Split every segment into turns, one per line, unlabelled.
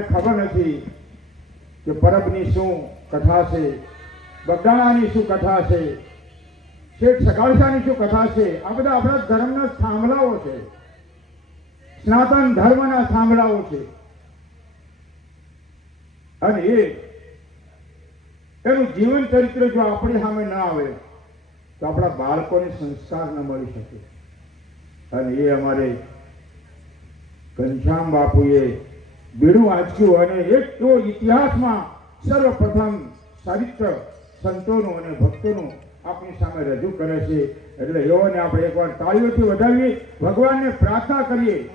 ખબર નથી કે પરબની શું કથા છે, બગદાણાની શું કથા છે, શેઠ સગાળસાની શું કથા છે, આ બધા આપણા ધર્મના થાંભલાઓ છે, સનાતન ધર્મના થાંભલાઓ છે. અને એ, એનું જીવન ચરિત્ર જો આપણી સામે ના આવે, તો આપણા બાળકોને સંસ્કાર ન મળી શકે. અને એ અમારે ઘનશ્યામ બાપુએ બીડું આંચ્યું અને એક તો ઇતિહાસમાં સર્વપ્રથમ ચરિત્ર સંતોનું અને ભક્તોનું આપણી સામે રજૂ કરે છે. એટલે એઓને આપણે એકવાર તાળીઓથી વધાવીએ ભગવાનને પ્રાર્થના કરીએ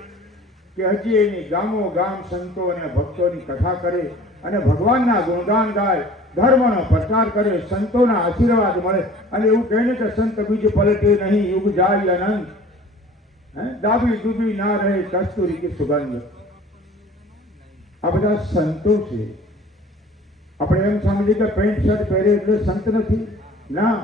કે હજી એની ગામો ગામ સંતો અને ભક્તોની કથા કરે અને ભગવાનના ગુણગાન ગાય, ધર્મનો પ્રચાર કરે, સંતોના આશીર્વાદ મળે. અને એવું કહીને કે સંત બીજ પલટે નહીં, યુગ જાય અનંત. હે? દાબી ડૂબી ના રહે, કસ્તુરી કે સુગંધ. આ બધા સંતો છે. આપણે એમ સમજીએ કે પેન્ટ શર્ટ પહેરે એટલે સંત નથી. ના,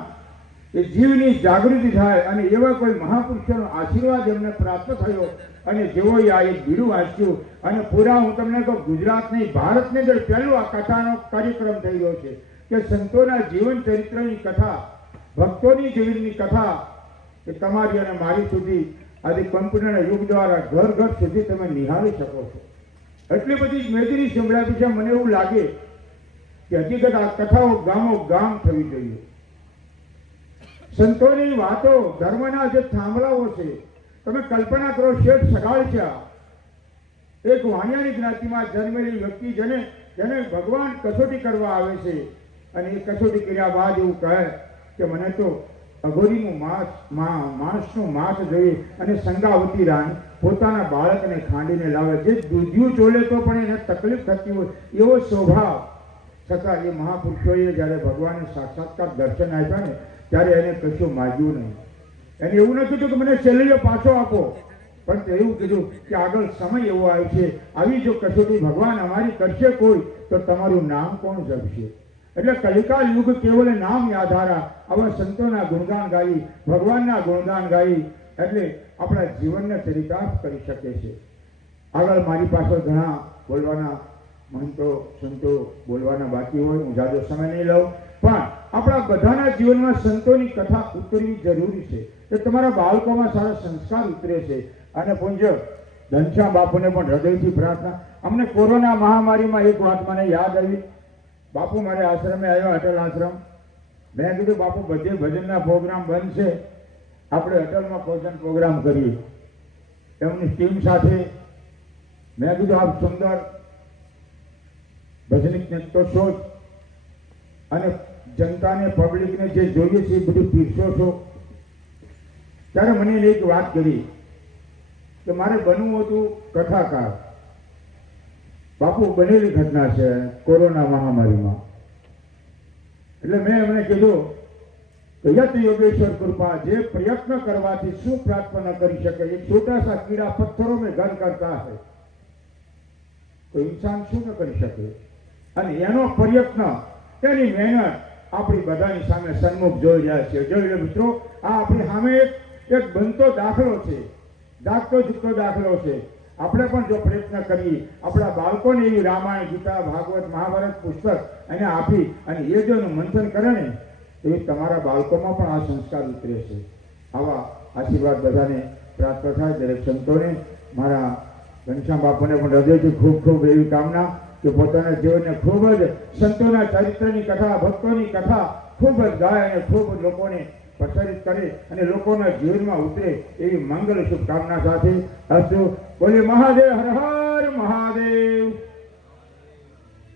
એ જીવની જાગૃતિ થાય અને એવા કોઈ મહાપુરુષોનો આશીર્વાદ એમને પ્રાપ્ત થયો અને જેઓએ આ એક બીડું વાંચ્યું અને પૂરા હું તમને કહું ગુજરાત નહીં ભારતની અંદર પહેલો આ કથાનો કાર્યક્રમ થઈ રહ્યો છે કે સંતોના જીવન ચરિત્રની કથા, ભક્તોની જીવનની કથા, એ તમારી અને મારી સુધી આજે કમ્પ્યુટરના યુગ દ્વારા ઘર ઘર સુધી તમે નિહાળી શકો છો. એટલી બધી મેદરી સંભળાવી છે મને એવું લાગે કે હકીકત આ કથાઓ ગામો ગામ થવી જોઈએ. સંતોની વાતો ધર્મના જે થાંભલાઓ છે, તમે કલ્પના કરો શેઠ સગાળ્યા એક વાણિયાની જ્ઞાતિમાં જન્મેલી વ્યક્તિ જેને જેને ભગવાન કસોટી કરવા આવે છે અને એ કસોટી કર્યા બાદ એવું કહે કે મને તો અઘોરીનું મા- માંસનું માંસ જોઈએ અને સંગાવતી રાણી પોતાના બાળકને ખાંડીને લાવે. જે દૂધિયું ચોલે તો પણ એને તકલીફ થતી હોય, એવો સ્વભાવ. છતાં એ મહાપુરુષોએ જ્યારે ભગવાનને સાક્ષાત્કાર દર્શન આપ્યા ને, ત્યારે એને કશું માગ્યું નહીં. એને એવું નથી કીધું કે મને સેલરીઓ પાછો આપો. પણ એવું કીધું કે આગળ સમય એવો આવ્યો છે, આવી જો કસોટી ભગવાન અમારી કરશે કોઈ, તો તમારું નામ કોણ જપશે? એટલે કલિકાલ યુગ કેવલ નામ આધારા આવા સંતોના ગુણગાન ગાઈ, ભગવાનના ગુણગાન ગાઈ, એટલે આપણા જીવનને ચરિતાર્થ કરી શકે છે. આગળ મારી પાસે ઘણા બોલવાના મહંતો સંતો બોલવાના બાકી હોય, હું જાજો સમય નહીં લઉં. પણ આપણા બધાના જીવનમાં સંતોની કથા ઉતરવી જરૂરી છે. એ તમારા બાળકોમાં સારા સંસ્કાર ઉતરે છે. અને પૂંજો ઘનશ્યામ બાપુને પણ હૃદયથી પ્રાર્થના. અમને કોરોના મહામારીમાં એક વાત મને યાદ આવી. બાપુ મારે આશ્રમે આવ્યો અટલ આશ્રમ. મેં કીધું, બાપુ, બધે ભજનના પ્રોગ્રામ છે આપણે અટલમાં ભજન પ્રોગ્રામ કરીએ. એમની ટીમ સાથે મેં કીધું, આપ સુંદર ભજનિક નૃત્યો છો અને જનતાને પબ્લિકને જે જોઈએ છે એ બધું પીરસો છો. ત્યારે મને એક વાત કરી કે મારે બનવું હતું કથાકાર. બાપુ, બનેલી ઘટના છે કોરોના મહામારીમાં. એટલે મેં એમને કીધું તો યોગેશ્વર કૃપા, જે પ્રયત્ન કરવાથી શું પ્રાર્થના કરી શકે, એ છોટા સા કીડા પથ્થરો મેં ઘર કરતા હે તો ઇન્સાન શું ન કરી શકે? અને એનો પ્રયત્ન તેની મહેનત આપણી બધાની સામે સન્મુખ જોઈ રહ્યા છે જોઈ લો મિત્રો, આ આપણી સામે એક બનતો દાખલો છે. દાખલો ચૂકતો દાખલો છે. આપણે પણ જો પ્રયત્ન કરીએ, આપણા બાળકોને એવી રામાયણ, ગીતા, ભાગવત, મહાભારત, પુસ્તક એને આપી અને એ જો મંથન કરે ને, તો એ તમારા બાળકોમાં પણ આ સંસ્કાર ઉતરે છે આવા આશીર્વાદ બધાને પ્રાપ્ત થાય. દરેક સંતોને મારા ઘનશ્યામ બાપુને પણ હૃદયથી ખૂબ ખૂબ એવી કામના કે પોતાના જીવનને ખૂબ જ સંતોના ચરિત્રની કથા, ભક્તોની કથા ખૂબ જ ગાય અને ખૂબ લોકોને પ્રસારિત કરે અને લોકોના જીવનમાં ઉતરે એવી મંગલ શુભકામના સાથે અસ્તુ બોલે મહાદેવ, હર હર મહાદેવ.